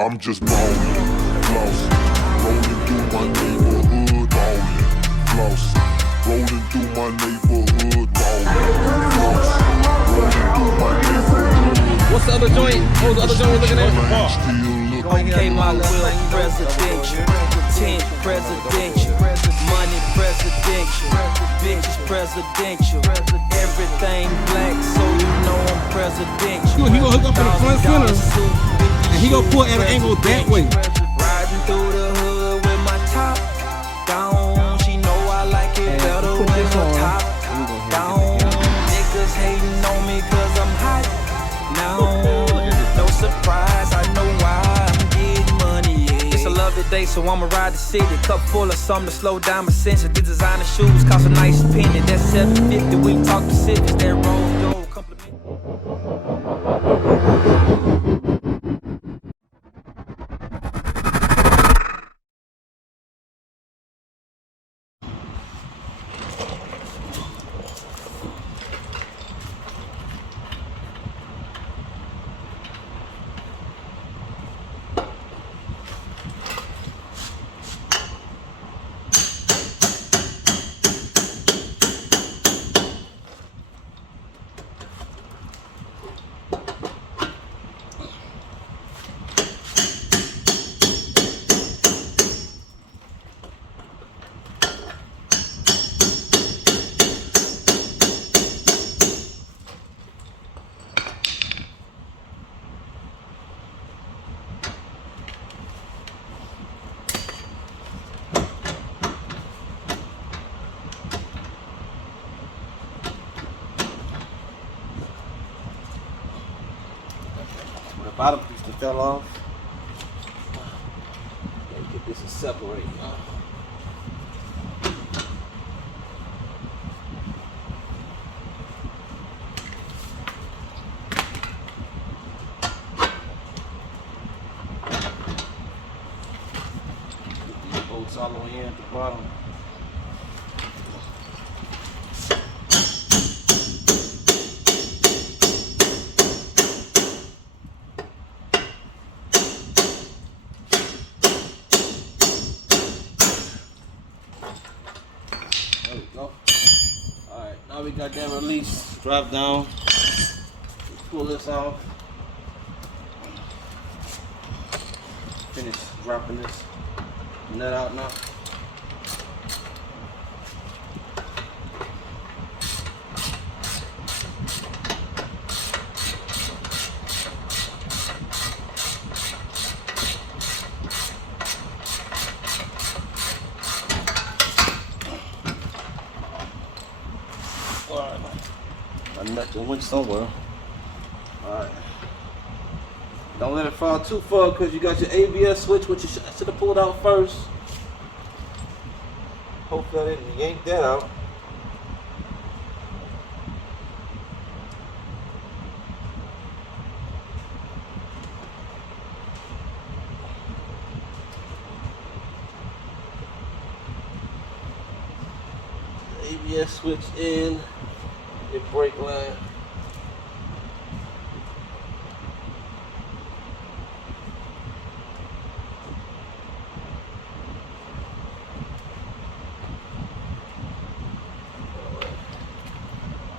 I'm just ballin', flossing, rolling through my neighborhood, ballin', flossing, rolling through my neighborhood, ballin', flossing, rolling through my neighborhood. What's the other joint? What was the other joint we're looking at? Okay, my will presidential, 10 presidential, money presidential, bitches presidential, everything black, so you know I'm presidential. He gonna hook up in the front center, and he gonna pull at an angle that way. Riding through the hood with my top down, she know I like it better when the top down. Niggas hating on me cause I'm hot now. No surprise, I know why I'm getting money, yeah. It's a lovely day, so I'ma ride the city. Cup full of something to slow down my senses. These designer shoes cost a nice penny. That's $750, we talk Pacifics. That Rose Gold compliment. The bottom piece that fell off. Gotta get this to separate. Get these bolts all the way in at the bottom. There we go. Alright, now we got that release. Drop down. Pull this off. Finish dropping this nut out now. I nut the winch somewhere. Alright. Don't let it fall too far because you got your ABS switch, which you should have pulled out first. Hopefully I didn't yank that out. ABS switch in. Your brake line.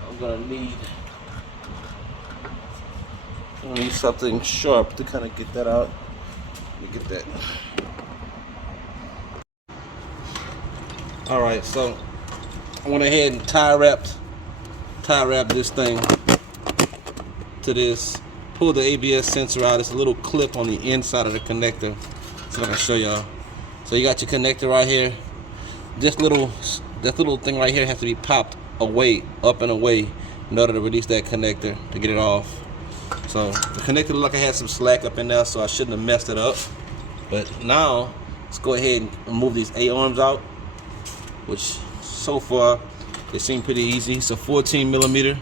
I'm gonna need something sharp to kind of get that out. Let me get that. All right, so I went ahead and tie wrapped this thing to this. Pull the ABS sensor out. It's a little clip on the inside of the connector. So I'm gonna show y'all. So you got your connector right here. This little thing right here has to be popped away, up and away, in order to release that connector to get it off. So the connector looked like it had some slack up in there, so I shouldn't have messed it up. But now let's go ahead and remove these A-arms out, which so far they seem pretty easy. So 14 millimeter.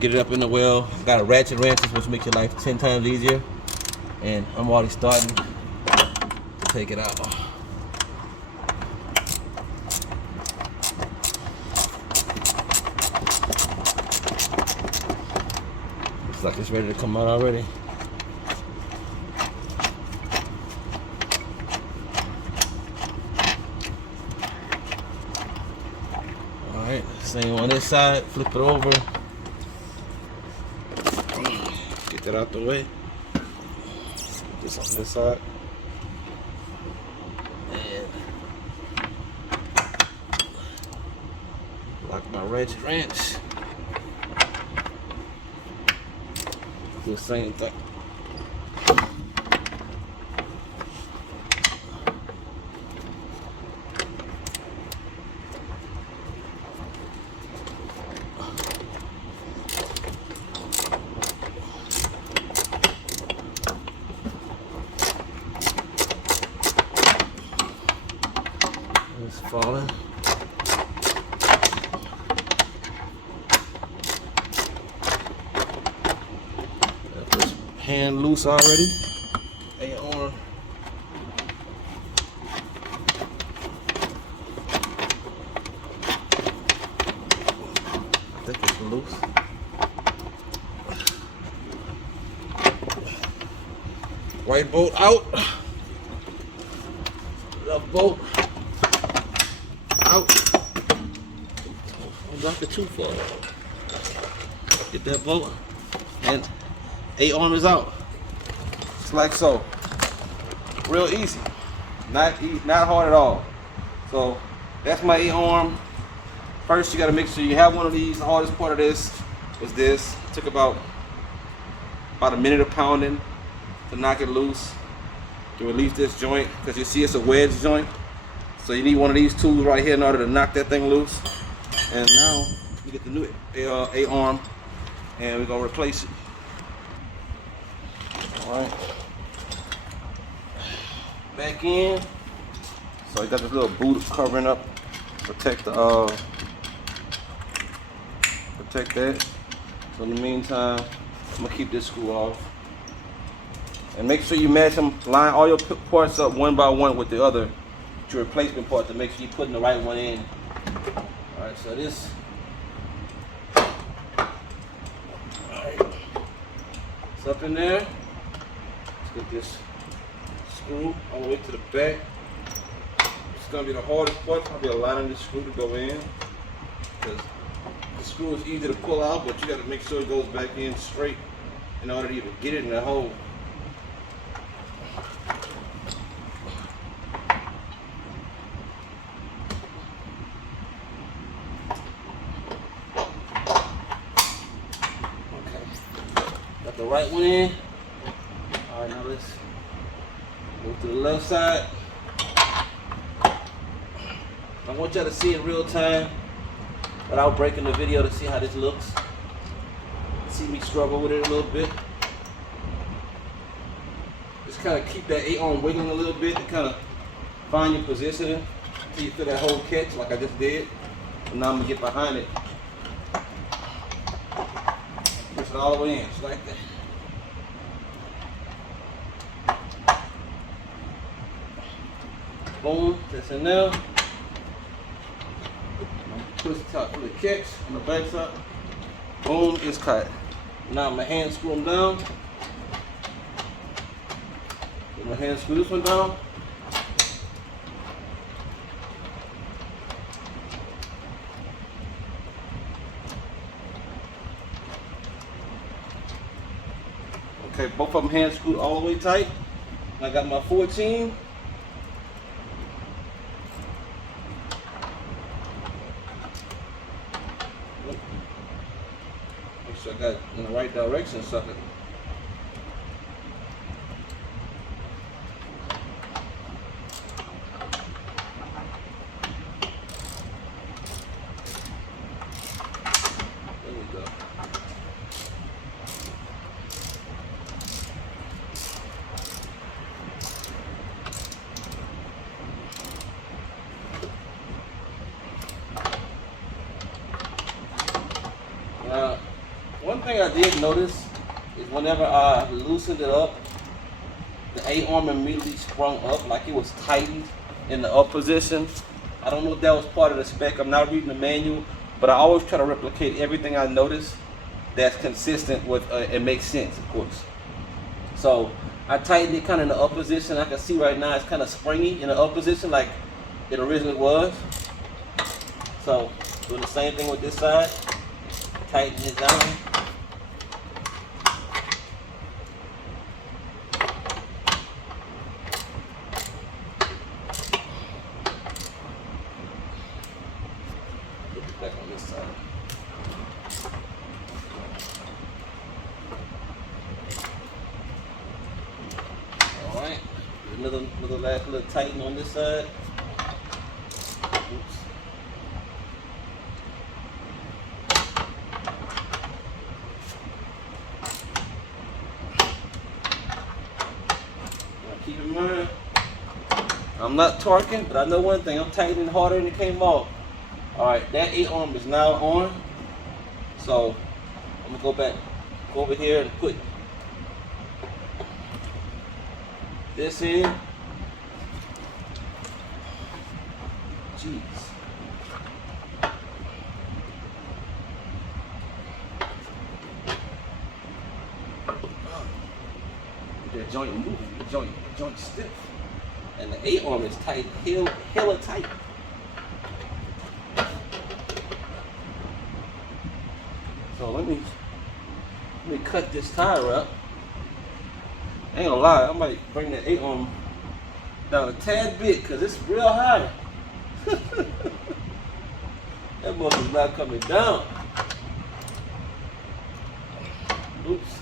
Get it up in the well. Got a ratchet wrenches, which make your life 10 times easier. And I'm already starting to take it out. Looks like it's ready to come out already. Alright, same on this side, flip it over. Get that out the way. Put this on this side. And lock my wrench. Do the same thing. It's falling. Got this hand loose already. A-arm. I think it's loose. Right bolt out. Left bolt out. Don't drop it too far. Get that bolt, and A-arm is out. It's like so. Real easy. Not hard at all. So that's my A-arm. First, you got to make sure you have one of these. The hardest part of this was this. It took about a minute of pounding to knock it loose, to release this joint, because you see it's a wedge joint. So you need one of these tools right here in order to knock that thing loose. And now you get the new A-arm, and we're gonna replace it. All right. Back in. So you got this little boot covering up, protect the protect that. So in the meantime, I'm gonna keep this screw off. And make sure you match them, line all your parts up one by one with the other, your replacement part, to make sure you're putting the right one in. Alright, so this, alright, it's up in there. Let's get this screw all the way to the back. It's gonna be the hardest part, probably aligning this screw to go in, because the screw is easy to pull out, but you gotta make sure it goes back in straight in order to even get it in the hole. Got the right one in. Alright, now let's move to the left side. I want y'all to see in real time without breaking the video to see how this looks. See me struggle with it a little bit. Just kind of keep that A-arm wiggling a little bit to kind of find your positioning until you feel that whole catch like I just did. And now I'm gonna get behind it. Push it all the way in, just like that. Boom, that's in there. Push the top for the catch on the back side. Boom, it's cut. Now my hand screw them down. Put my hand screw this one down. Okay, both of them hand screwed all the way tight. I got my 14. Make sure I got it in the right direction, sucker. There we go. Now, one thing I did notice is whenever I loosened it up, the A-arm immediately sprung up like it was tightened in the up position. I don't know if that was part of the spec. I'm not reading the manual, but I always try to replicate everything I notice that's consistent with, it makes sense, of course. So I tightened it kind of in the up position. I can see right now it's kind of springy in the up position like it originally was. So doing the same thing with this side. Tighten it down. Put it back on this side. All right. Another last little tighten on this side. Oops. Keep in mind, I'm not torquing, but I know one thing, I'm tightening harder than it came off. Alright, that 8-arm is now on. So I'm gonna go over here and put this in. Jeez. That joint moving, the joint stiff. And the 8-arm is tight, hella tight. So let me cut this tire up. I ain't gonna lie, I might bring that 8-arm down a tad bit because it's real high. That motor's not coming down. Oops.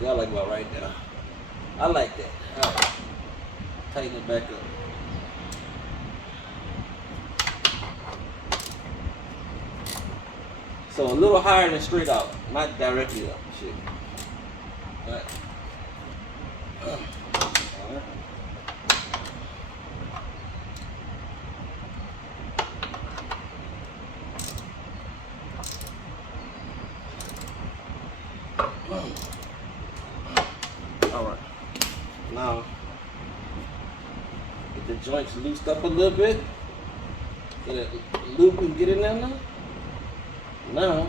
I like about right there. I like that. All right. Tighten it back up. So a little higher than straight out, not directly up. Shit. All right. All right. Alright, now get the joints loosed up a little bit so that lube can get in there now. Now,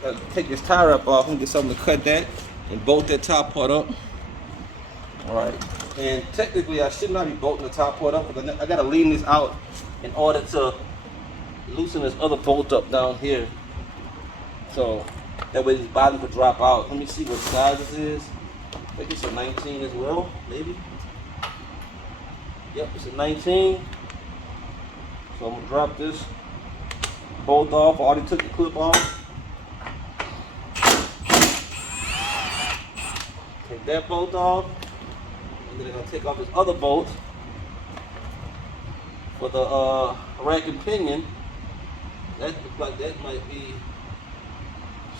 gotta take this tire up off and get something to cut that and bolt that top part up. Alright, and technically I should not be bolting the top part up because I gotta lean this out in order to loosen this other bolt up down here. So that way these bottoms will drop out. Let me see what size this is. I think it's a 19 as well, maybe. Yep, it's a 19. So I'm gonna drop this bolt off. I already took the clip off. Take that bolt off. And then I'm gonna take off this other bolt for the rack and pinion. That looks like that might be,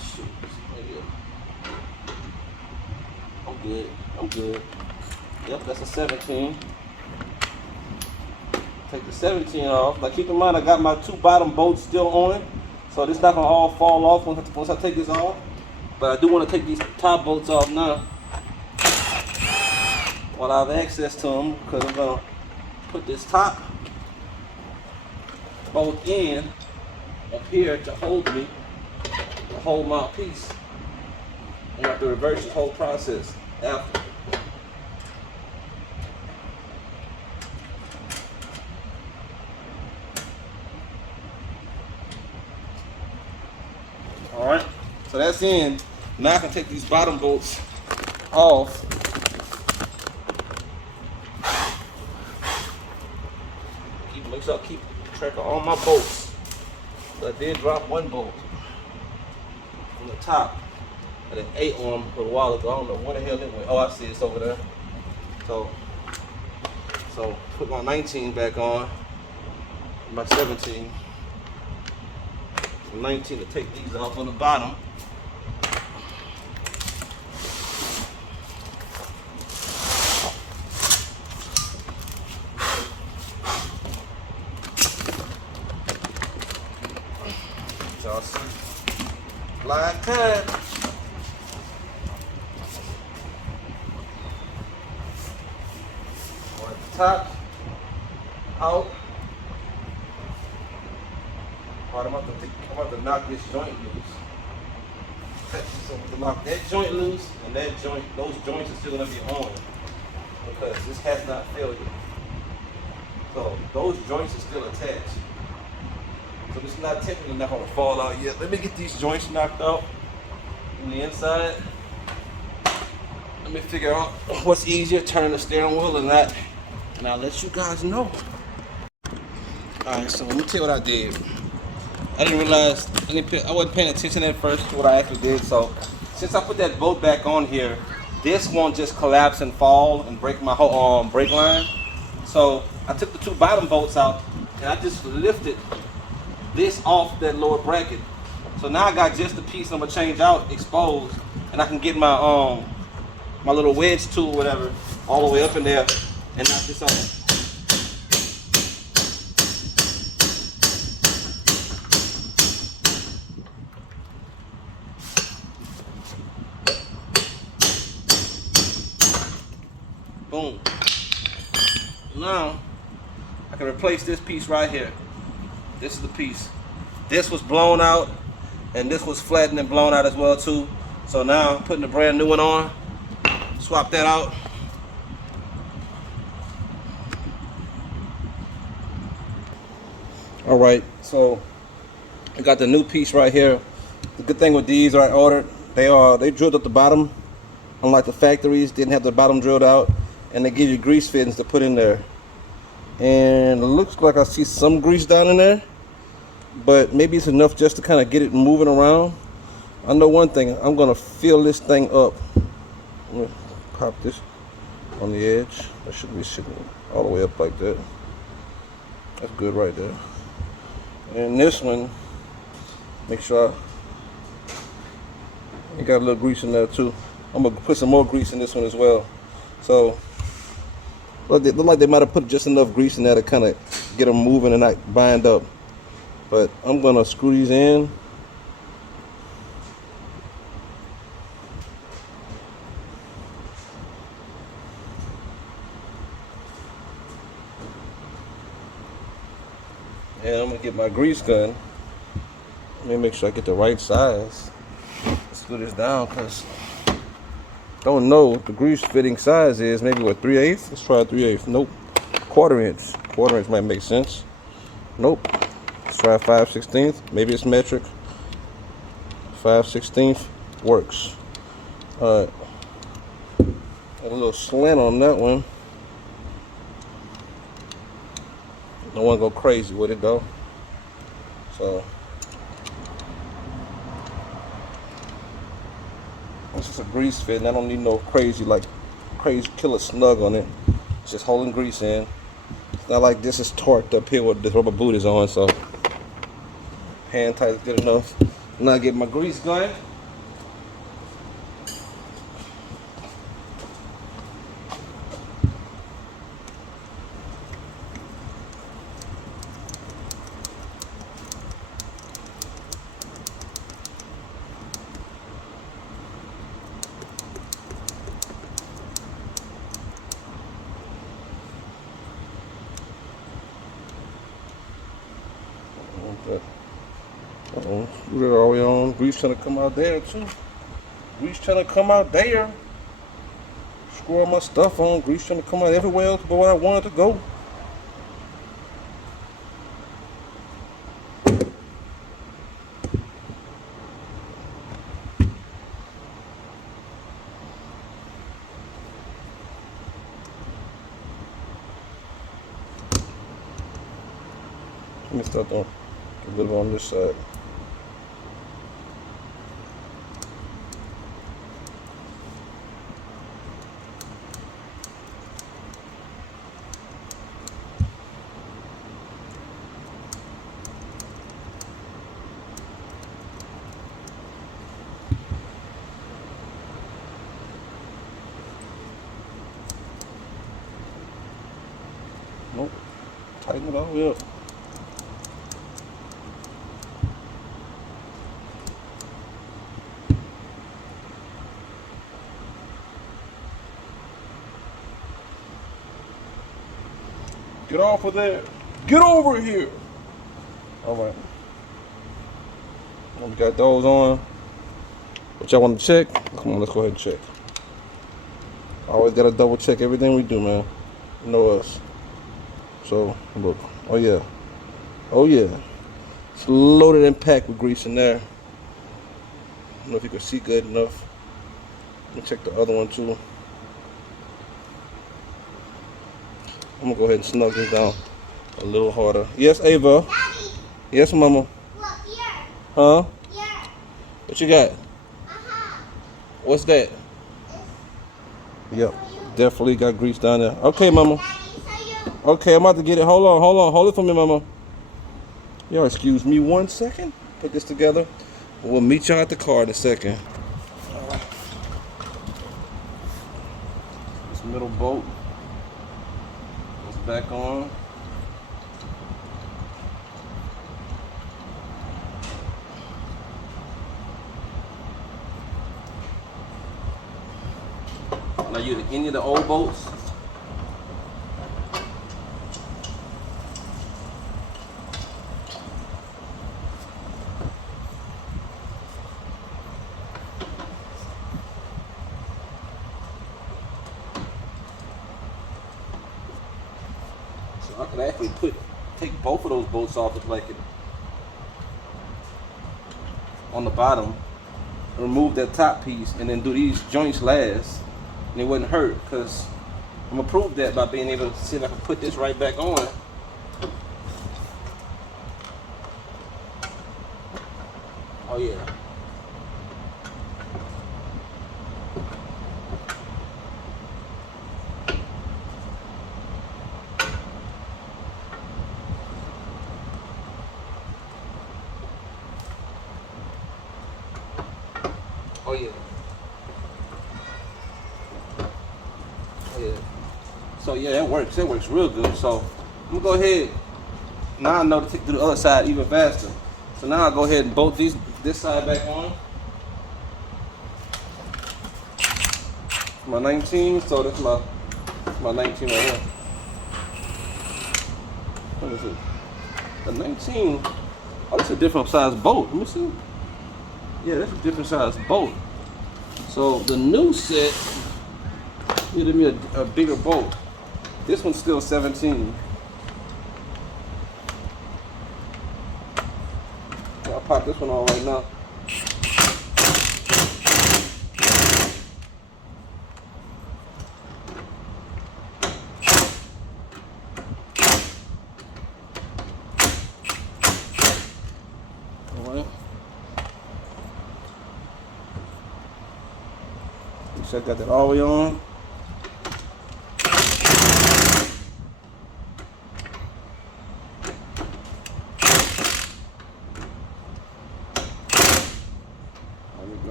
shoot, maybe I'm good. Yep, that's a 17. Take the 17 off. Now keep in mind I got my two bottom bolts still on, so this not gonna all fall off once I take this off. But I do want to take these top bolts off now while I have access to them, because I'm gonna put this top bolt in up here to hold my piece. And I have to reverse this whole process after. Alright, so that's in. Now I can take these bottom bolts off. Make sure I keep track of all my bolts. So I did drop one bolt from the top of the 8-arm a little while ago. I don't know where the hell it went. Oh, I see it's over there. So put my 19 back on, my 17. 19 to take these off on the bottom. y'all see. Live time. On the top, out. Alright, I'm about to knock this joint loose. So to knock that joint loose and that joint, those joints are still gonna be on because this has not failed yet. So those joints are still attached. So this is not technically not gonna fall out yet. Let me get these joints knocked out from the inside. Let me figure out what's easier, turning the steering wheel or not, and I'll let you guys know. Alright, so let me tell you what I did. I didn't realize, I wasn't paying attention at first to what I actually did. So since I put that bolt back on here, this won't just collapse and fall and break my whole brake line. So I took the 2 bottom bolts out and I just lifted this off that lower bracket. So now I got just the piece I'm gonna change out exposed, and I can get my my little wedge tool, whatever, all the way up in there and knock this off. Boom. Now I can replace this piece right here. This is the piece. This was blown out and this was flattened and blown out as well too. So now I'm putting a brand new one on. Swap that out. All right, so I got the new piece right here. The good thing with these I ordered, they drilled up the bottom. Unlike the factories, didn't have the bottom drilled out. And they give you grease fittings to put in there. And it looks like I see some grease down in there, but maybe it's enough just to kind of get it moving around. I know one thing, I'm gonna fill this thing up. I'm gonna pop this on the edge. That should be sitting all the way up like that. That's good right there. And this one, make sure you got a little grease in there too. I'm gonna put some more grease in this one as well. So look like they might have put just enough grease in there to kind of get them moving and not bind up. But I'm gonna screw these in. And I'm gonna get my grease gun. Let me make sure I get the right size. Screw this down, because don't know what the grease fitting size is. Maybe what, 3/8? Let's try 3/8. Nope. 1/4 inch. 1/4 inch might make sense. Nope. Let's try 5/16. Maybe it's metric. 5/16 works. Alright. Got a little slant on that one. Don't want to go crazy with it though. So this is a grease fit, and I don't need no crazy killer snug on it. It's just holding grease in. It's not like this is torqued up here with this rubber boot is on, so hand tight is good enough. Now I get my grease gun. Screw that all the way on. Grease trying to come out there too. Grease trying to come out there. Screw all my stuff on. Grease trying to come out everywhere else but where I want it to go. Let me start on a little bit on this side. Nope. Tighten it all the way up. Get off of there. Get over here. All right. We got those on. What y'all want to check? Come on, let's go ahead and check. Always gotta double check everything we do, man. You know us. So look. Oh yeah. Oh yeah. It's loaded and packed with grease in there. I don't know if you can see good enough. Let me check the other one too. I'm gonna go ahead and snug this down a little harder. Yes, Ava. Daddy. Yes, Mama. Look here. Huh? Here. What you got? Uh-huh. What's that? Yep. Definitely got grease down there. Okay, Mama. Daddy, so you. Okay, I'm about to get it. Hold on, hold on. Hold it for me, Mama. Y'all excuse me 1 second. Put this together. We'll meet y'all at the car in a second. All right. This middle bolt is back on. Now you any of the old bolts? So I could actually take both of those bolts off with like it on the bottom, remove that top piece, and then do these joints last. And it wouldn't hurt, because I'm gonna prove that by being able to see if I can put this right back on. Oh yeah. Oh yeah. Yeah. So yeah, that works. That works real good. So I'm gonna go ahead. Now I know to do the other side even faster. So now I'll go ahead and bolt this side back on. My 19. So that's my 19 right here. What is it? The 19. Oh, that's a different size bolt. Let me see. Yeah, that's a different size bolt. So the new set needed me a bigger bolt. This one's still 17. I'll pop this one on right now. All right. So I got that all the way on.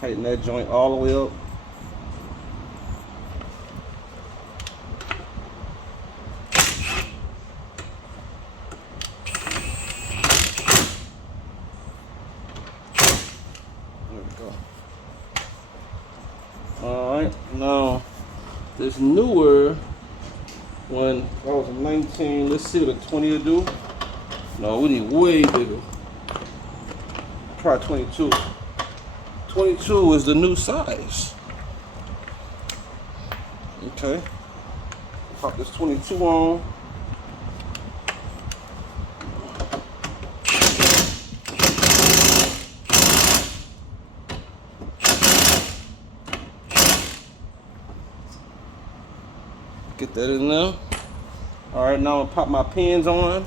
Tighten that joint all the way up. There we go. Alright, now this newer one, that was a 19. Let's see what a 20 will do. No, we need way bigger. Try 22. 22 is the new size. Okay. Pop this 22 on. Get that in there. All right, now I'm gonna pop my pins on.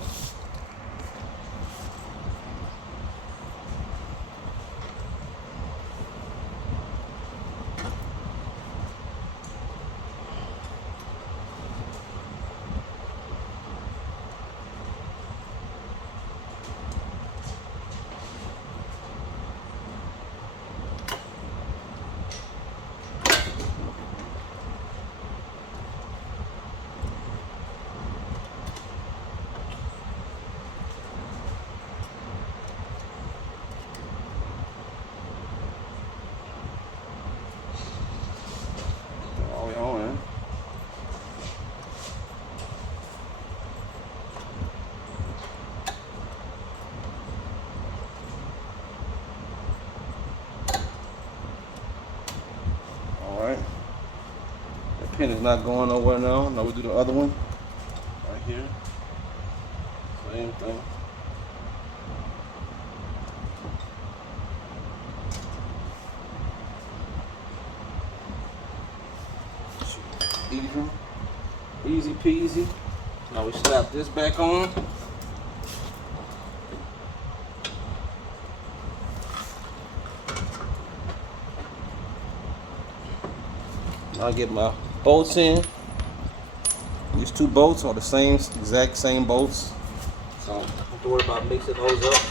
pin is not going nowhere now. Now we do the other one right here. Same thing. Easy peasy. Now we slap this back on. I'll get my bolts in. These two bolts are the same, exact same bolts. So don't have to worry about mixing those up.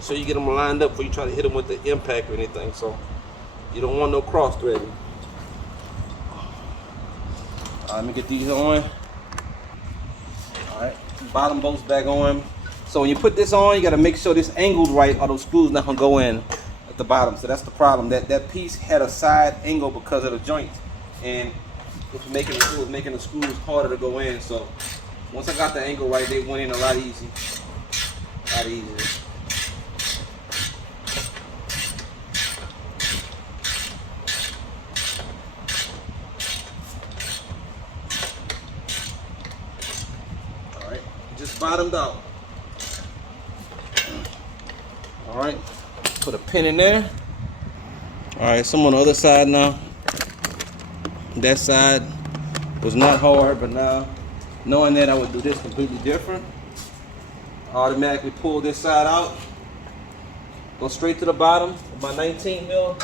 So you get them lined up before you try to hit them with the impact or anything. So you don't want no cross threading. Let me get these on. Alright, bottom bolts back on. So when you put this on, you got to make sure this angled right or those screws not going to go in at the bottom. So that's the problem. That piece had a side angle because of the joint. And it was making the screws harder to go in. So once I got the angle right, they went in a lot easier. A lot easier. Just bottomed out. Alright, put a pin in there. Alright, so I'm on the other side now. That side was not hard, but now knowing that I would do this completely different, I automatically pull this side out, go straight to the bottom with my 19 mil.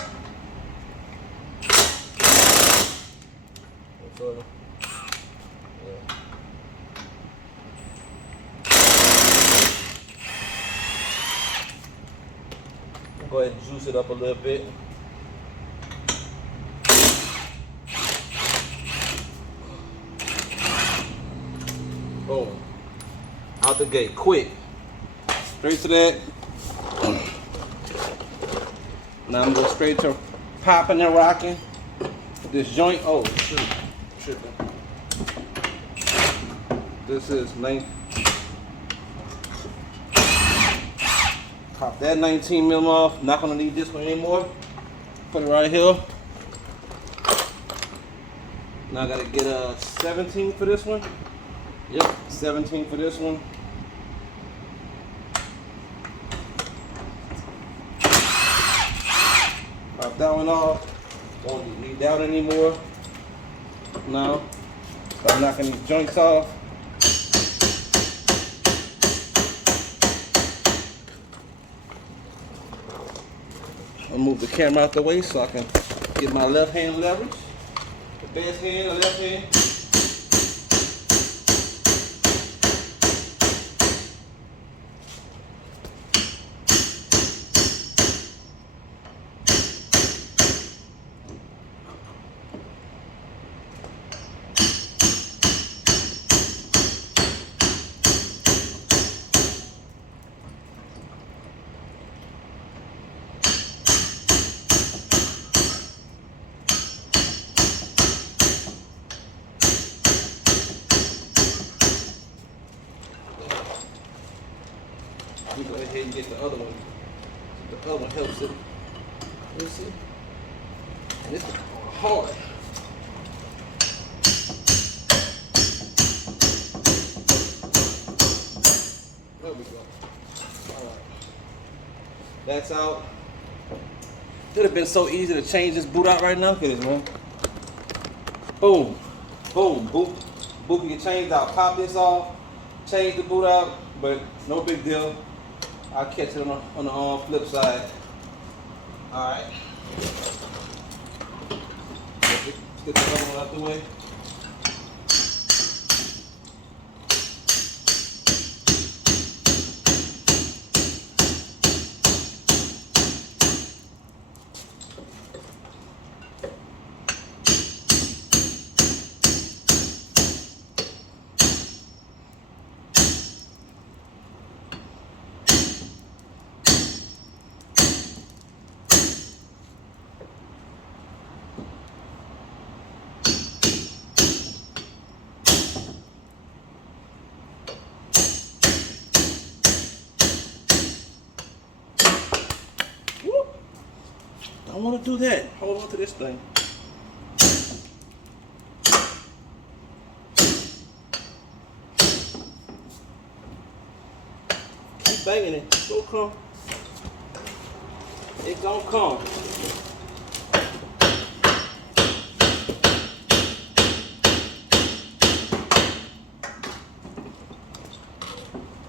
Go ahead and juice it up a little bit. Boom. Out the gate, quick. Straight to that. Now I'm going straight to popping and rocking. This joint, oh shoot, tripping. This is 19. Pop that 19 mil off. Not gonna need this one anymore. Put it right here. Now I gotta get a 17 for this one. Yep, 17 for this one. Pop that one off. Don't need that one anymore. Now, start knocking these joints off. I'll move the camera out the way so I can get my left hand leverage. The best hand, the left hand. We go ahead and get the other one. The other one helps it. Let's see. And it's hard. There we go. Alright. That's out. It would have been so easy to change this boot out right now. Look at this, man. Boom. Boom. Boot. Boot can get changed out. Pop this off. Change the boot out. But no big deal. I'll catch it on the flip side. Alright. Let's get the other one out the way. I want to do that. Hold on to this thing. Keep banging it. It's gonna come. It's gonna come.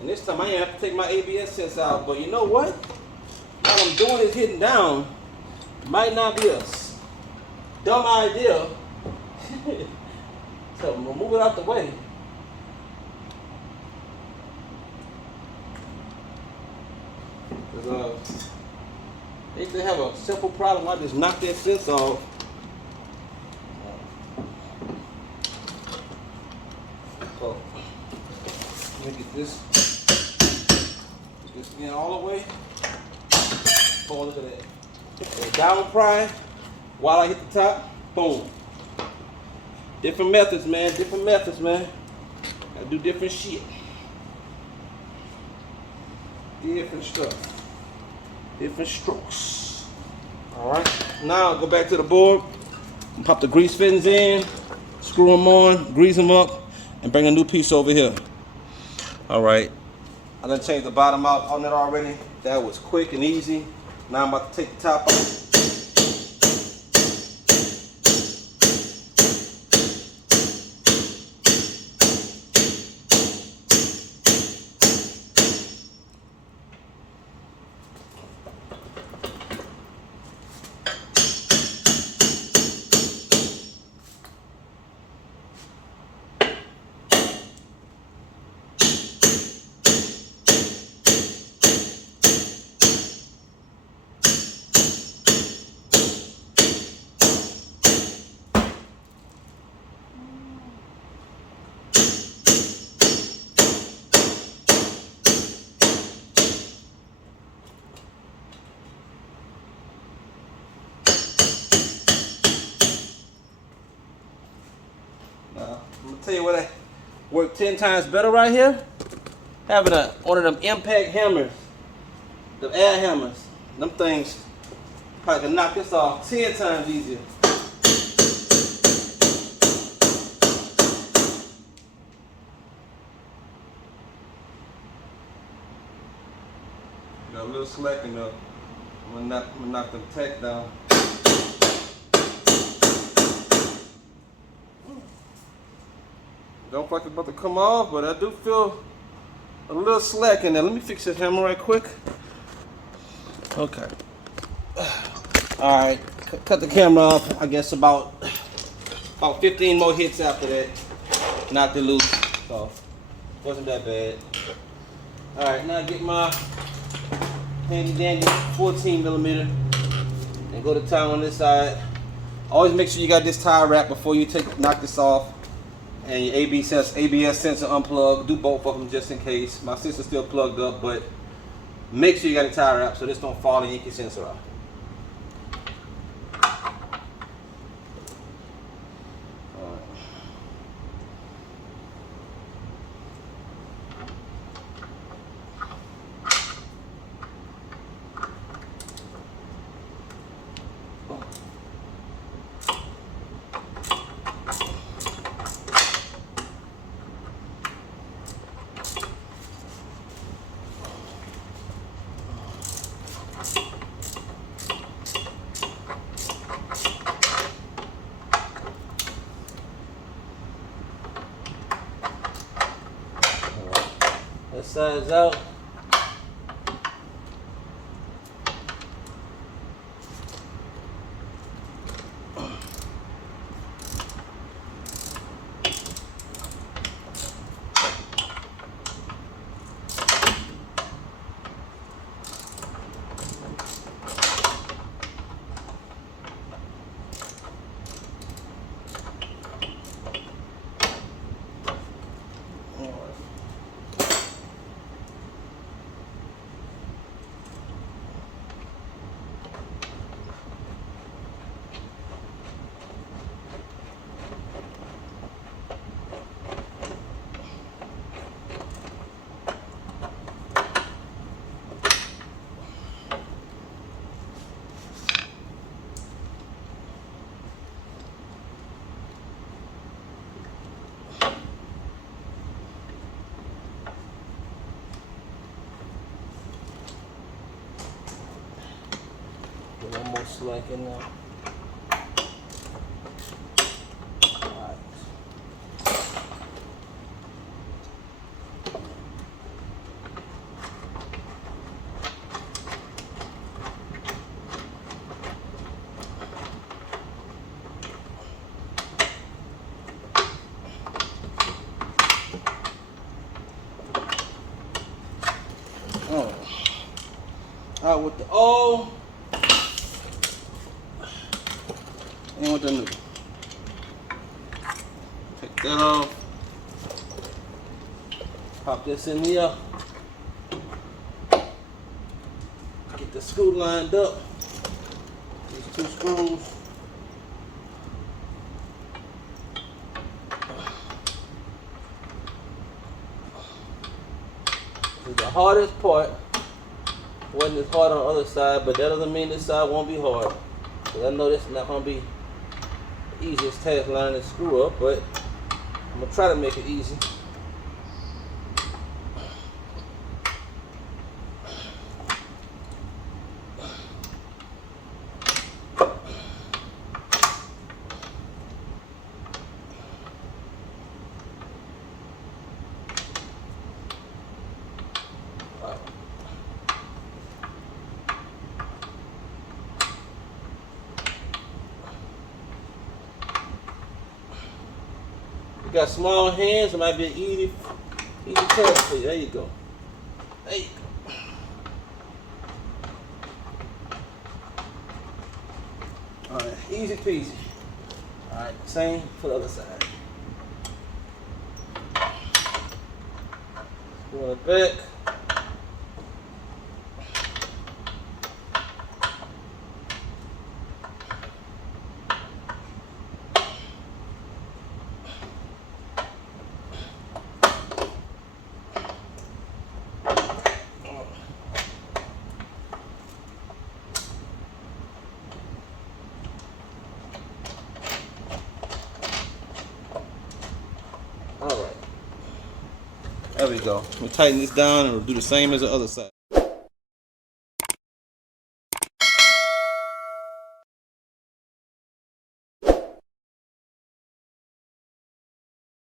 And this time I ain't have to take my ABS sensor out, but you know what? What I'm doing is hitting down. Might not be a dumb idea. So I'm gonna move it out the way. Because if they have a simple problem, I just knock that sensor off. So let me get this in all the way. Oh, look at that. Okay, down pry while I hit the top. Boom. Different methods, man. Different methods, man. Gotta do different shit. Different stuff. Different strokes. Alright. Now I'll go back to the board. Pop the grease fittings in. Screw them on. Grease them up. And bring a new piece over here. Alright. I done changed the bottom out on it already. That was quick and easy. Now I'm about to take the top off. I'm gonna tell you what I work 10 times better right here. Having one of them impact hammers, the air hammers. Them things probably can knock this off 10 times easier. Got a little slack in there. I'm gonna knock the tack down. Don't feel like it's about to come off, but I do feel a little slack in there. Let me fix this hammer right quick. Okay. Alright, cut the camera off. I guess about 15 more hits after that. Knocked it loose. So, wasn't that bad. Alright, now get my handy dandy 14 millimeter and go to town on this side. Always make sure you got this tie wrap before you knock this off. And your ABS sensor unplugged. Do both of them just in case. My sensor's still plugged up, but make sure you got a tie wrap so this don't fall and yank your sensor out. That side's out. smack in there. Alright. Out with the old and with the new. Take that off. Pop this in here. Get the screw lined up. These 2 screws. This is the hardest part. Wasn't as hard on the other side, but that doesn't mean this side won't be hard. Because I know this is not going to be the easiest task lining this screw up, but I'm going to try to make it easy. You got small hands, it might be an easy task for you. There you go. There you go. Alright, easy peasy. Alright, same for the other side. Pull it back. Alright. There we go. We'll tighten this down and we'll do the same as the other side.